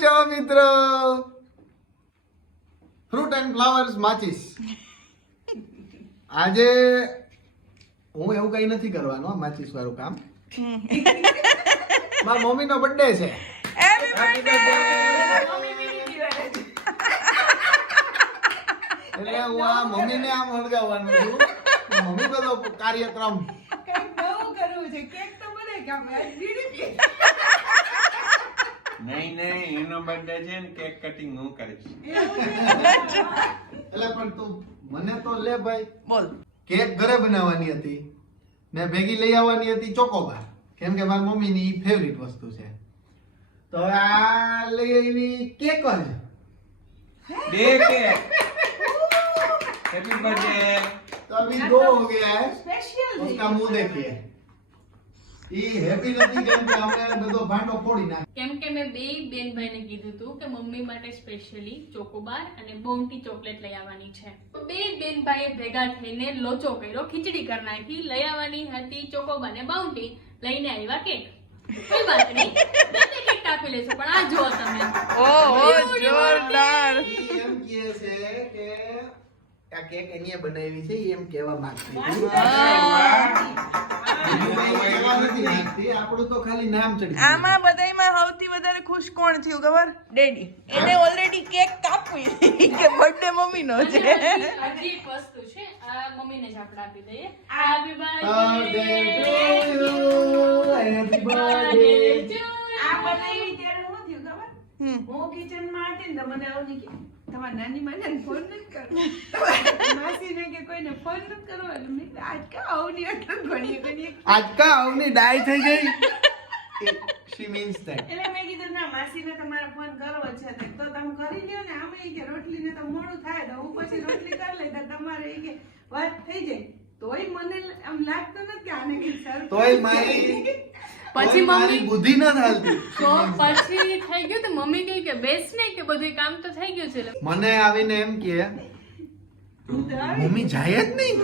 છો મિત્રો? Fruit and flowers માચીસ. આજે હું એવું કઈ નથી કરવાનો માચીસ વાળું કામ. મારા મમ્મીનો બર્થડે છે. Happy birthday. એટલે હું આ મમ્મીને આમ હળગાવવાનું છું. મમ્મી બધો કાર્યક્રમ નહીં એનો બર્થડે છે ને કેક કટિંગ હું કરીશ. એટલે પણ તું મને તો લે ભાઈ. બોલ. કેક ઘરે બનાવવાની હતી ને ભેગી લઈ આવવાની હતી ચોકોબાર, કેમ કે મારી મમ્મીની ફેવરિટ વસ્તુ છે. તો આ લઈ આવી કેક જ. દે કેક. Happy birthday. तो अभी दो हो गया है, उसका मुंह देखिए. ये हैप्पी નથી કેમ કે અમે બધો ભાંડો ફોડી નાખ. કેમ કે મેં બે બેન ભાઈને કીધું હતું કે મમ્મી માટે સ્પેશિયલી ચોકોબાર અને બાઉન્ટી ચોકલેટ લઈ આવવાની છે. તો બે બેન ભાઈએ ભેગા થઈને લોચો કર્યો, ખીચડી કરી નાખી. લઈ આવવાની હતી ચોકોબાર ને બાઉન્ટી, લઈને આવ્યા કેક. કોઈ વાત નહીં, બે કેક કાપી લેશું, પણ આ જુઓ તમે. ઓહો, જોરદાર. એ એમ કહે છે કે આ કેક એનીએ બનાવી છે, એમ કહેવા માંગતી હતી. આપણું તો ખાલી નામ ચડી. આમાં બધાયમાં સૌથી વધારે ખુશ કોણ થયું ખબર? ડેડી. એને ઓલરેડી કેક કાપી કે બર્થડે મમ્મીનો છે. હજી એક વસ્તુ છે, આ મમ્મીને જ આપણે આપી દઈએ. Happy birthday to you, happy birthday two આ બનાવી ત્યારે શું થયું ખબર? હમ. હું કિચનમાં હતી ને તો મને આવું નહીં કે તમારા નાની માને ફોન નથી કરવો, માસીને કે કોઈને ફોન નથી કરવો. એટલે મેં કીધું, આજ કા આવું નહીં એટલું ઘણીએ આજ કા આવની ડાય થઈ ગઈ. She means that. એટલે મેં કીધું ના માસીને તમારે ફોન કરવો છે તો તમે કરી લ્યો ને. આમે ઈ કે રોટલીને તો મોડું થાય તો હું પછી રોટલી કરી લઈ તો તમારે ઈ કે વાત થઈ જાય. તોય મને આમ લાગતું નથી કે આને કઈ સર તોય મારી પછી મારી મમ્મી બુદ્ધિ ન હાલતી. તો પછી થઈ ગયું તો મમ્મી કહે કે બેસ ને કે બધું કામ તો થઈ ગયું છે. મને આવીને એમ કે મમ્મી જાય જ નહીં.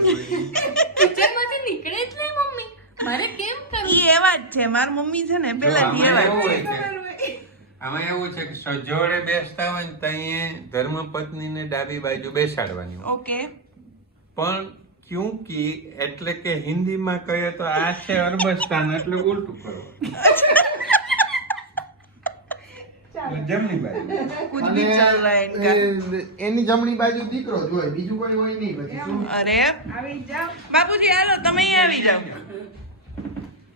કિચનમાંથી નીકળે જ નહીં મમ્મી. મારે કેમ કરવું? ઈ એવા જ છે. મારી મમ્મી છે ને પહેલાથી એવા જ છે. આમાં એવું છે કે સજોડે બેસતા હોય ને ત્યાં ધર્મપત્નીને ડાબી બાજુ બેસાડવાની હોય. ઓકે. પણ ક્યુંકી એટલે કે હિન્દીમાં કહીએ તો આ છે અરબસ્તાન, એટલે ઉલટું કરો. જમણી બાજુ. કુછ ભી ચલ રહા હે ઇનકા. એની જમણી બાજુ દીકરો જ હોય, બીજું કોઈ હોય નહીં. પછી શું? અરે આવી જાવ. બાપુજી હાલો તમે અહીં આવી જાઓ.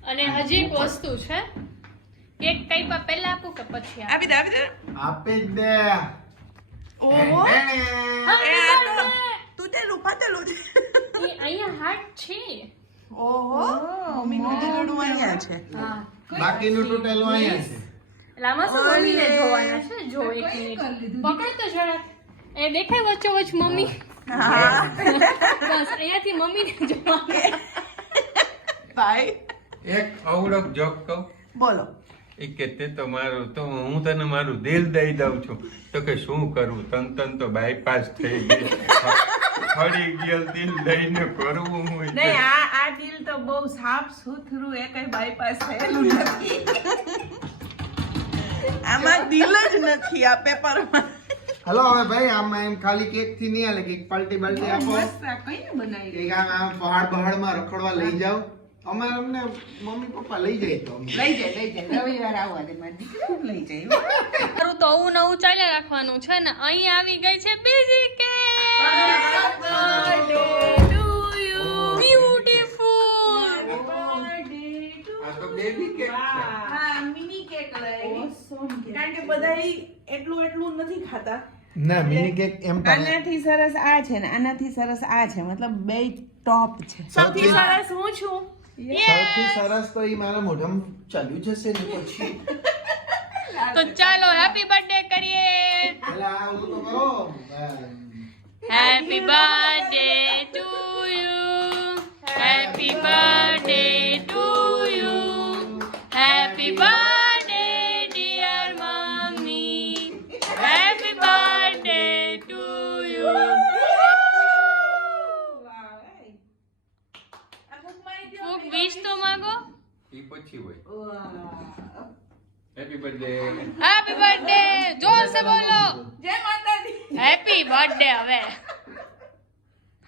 અને હજી એક વસ્તુ છે, કેક કાપ્યા પહેલા આપું કે પછી આપું? આપી દે આપી દે. આપે જ દે. ઓહો. એ આ તો તૂટેલું ફાટેલું છે. એ અહીંયા હાર્ટ છે. ઓહો. મમ્મીનું દીકડું અહીંયા છે. હા, બાકીનું તૂટેલું અહીંયા છે. એટલે આમાં શું મમ્મીને જોવાના છે. જો એક મિનિટ પકડ તો જરાક. એ દેખાય વચ્ચો વચ્ચ મમ્મી. હા. બસ અહીંયાથી મમ્મીને જોવાના. ભાઈ એક અવળક જોક કહું. બોલો. એ કે તે તો મારું તો હું તને મારું દિલ દઈ દઉં છું. તો કે શું કરું, તન તો બાયપાસ થઈ ગઈ, ફરી ગયેલ દિલ લઈને કરવું હોય નહીં, આ ડીલ તો બહુ સાફ સુથરું, એ કઈ બાયપાસ થયેલું નથી. આમાં દિલ જ નથી આ પેપરમાં. હલો હવે ભાઈ, આમાં એમ ખાલી કેક થી નહીં હાલે. કેક પાર્ટી બાલ્ટી આપો. મસ્ત આ કઈ બનાવી. કેક આમ પહાડમાં રખડવા લઈ જાઓ. અમારે અમને મમ્મી પપ્પા લઈ જાય તો અમે. લઈ જાય રવિવાર આવવા દે મારી દીકરી લઈ જાય. મારું તો આવું નવું ચાલ્યા રાખવાનું છે ને. અહીં આવી ગઈ છે બીજી કેક. બ્યુટીફુલ. આ તો બેબી કેક છે. હા, મિની કેક લાવી. કારણ કે બધાય એટલું નથી ખાતા. ના મિની કેક એમ પણ આનાથી સરસ આ છે ને આનાથી સરસ આ છે, મતલબ બે ટોપ છે. સૌથી સરસ હું છું. સૌથી સરસ તો ઈ મારા મોઢામાં ચાલ્યું જશે ને પછી. તો ચાલો હેપી બર્થડે કરીએ. એટલે આ ઓલું તો કરો. Happy birthday to you. Happy birthday to you. Happy birthday dear mummy. Happy birthday to you. ફૂક વિશ તો માંગો. એ પછી હોય. Happy birthday. Happy birthday. Birthday હવે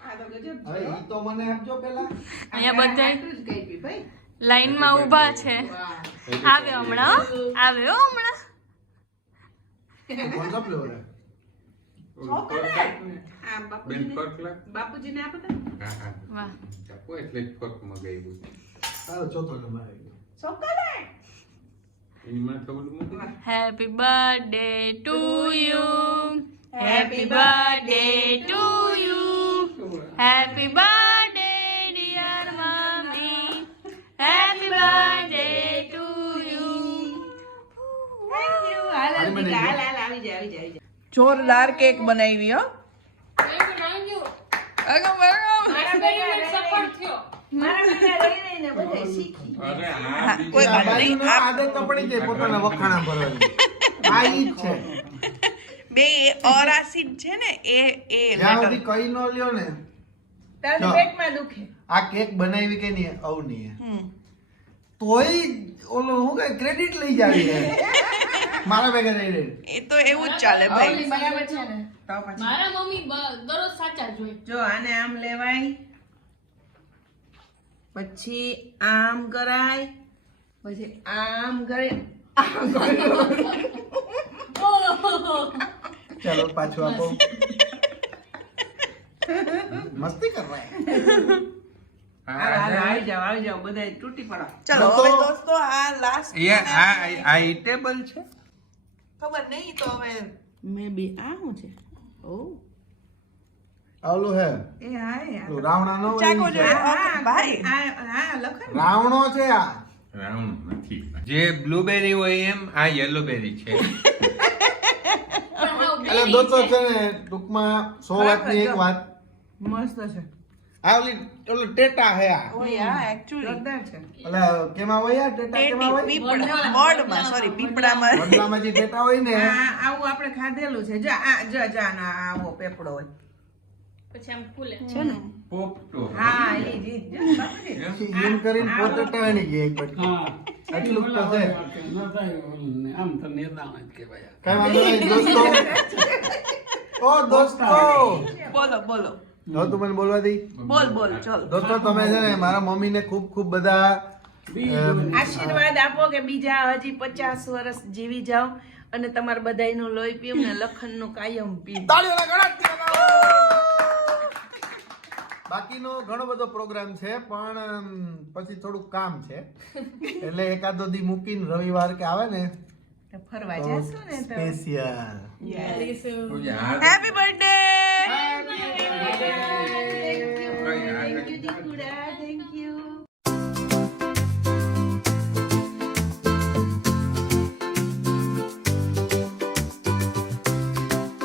આ તો ગજબ હવે ઈ તો મને આપજો પેલા. અહીંયા બધા આટલું જ કાપ્યું ભાઈ. લાઈનમાં ઊભા છે વાહ. આવે હમણાં હો. આવે હો હમણાં કોણ સા ફ્લેવર હે? આ બેન કોટલા બાપુજીને આપો તો. હા હા વાહ ચાપો એટલે જ ફોક મગાવ્યું હાલો ચોથો નંબર આવી ગયો. ચોકોલેટ. એની માથે ઓલું મૂકી happy birthday to you happy birthday to you happy birthday dear mummy happy birthday to you Thank you. હાલ હાલ દીકરા, હાલ હાલ આવી જા આવી જા આવી જા. જોરદાર કેક બનાવી હો આગળ મારા બેટા સફળ થયો મારા બેટા રહી રહીને બધાય શીખી. અરે હા, હા કોઈ આ વાત નહીં. બાજુનો આદત તો પડી જાય પોતાના વખાણા ભરવાની. આ ઈ જ છે. બે ઓરાસિડ છે ને એ જ્યાં સુધી કઈ ન લ્યો ને તારું જો. પેટમાં દુખે. આ કેક બનાવી કે નહીં અવની હમ. તોય ઓલું હું કઈ ક્રેડિટ લઈ જાવી છે મારા ભેગા રહી રહી. એ તો એવું જ ચાલે ભાઈ બરાબર છે ને તો પછી મારા મમ્મી દરરોજ સાચા જ હોય જો આને આમ લેવાય પછી આમ કરાય પછી આમ કરે ચાલો પાછું આપો. મસ્તી કર રહા હે. આવી જાઓ બધા તૂટી પડો. ચલો તો- હવે દોસ્તો આ લાસ્ટ એ આ ઈટેબલ છે ખબર નહીં તો હવે મે બી આ હું છે ઓ આવલું હે એ હા યાર ઓલું રાવણા નો ચાકો હોય જોઈએ. છે. ઓકે, ભાઈ. હા લખો ને. રાવણો છે આ. રાઉન્ડ નથી જે બ્લુબેરી હોય એમ આ યેલોબેરી છે એટલે દોસ્તો છે ને ટૂંકમાં 100 વાતની એક વાત. મસ્ત છે આ ઓલી ટેટા હે આ. ઓ યા એકચ્યુઅલી જોરદાર છે એટલે કેમાં હોય આ ટેટા કેમાં હોય? પીપળા મોડમાં સોરી પીપળામાં વડલામાં જે ટેટા હોય ને આવું આપણે ખાધેલું છે જો આ જો જો આનો આવો પેપડો હોય પછી આમ ફૂલે છે ને પોપટો હા એ જ જો બાપુજી. એમ કરીને પોતે ટાણી ગઈ એક બટકી. એટલું જ તો છે. આમ તો નિર્દાણ જ કહેવાય. કઈ વાંધો નહીં દોસ્તો. ઓ દોસ્તો બોલો બોલો હવે તું મને બોલવા દઈ. બોલ ચલો દોસ્તો તમે છે ને મારા મમ્મીને ખૂબ ખૂબ બધા આશીર્વાદ આપો કે બીજા હજી 50 વર્ષ જીવી જાઓ અને તમારા બધાયનું લોહી પીવું ને લખનનું કાયમ પીવું. તાળીઓના ગળાથી લગાવો. બાકીનો ઘણો બધો પ્રોગ્રામ છે પણ પછી થોડુંક કામ છે એટલે એકાદો દી મૂકીને રવિવાર કે આવે ને તો ફરવા જશું ને તો સ્પેશિયલ હેપી બર્થડે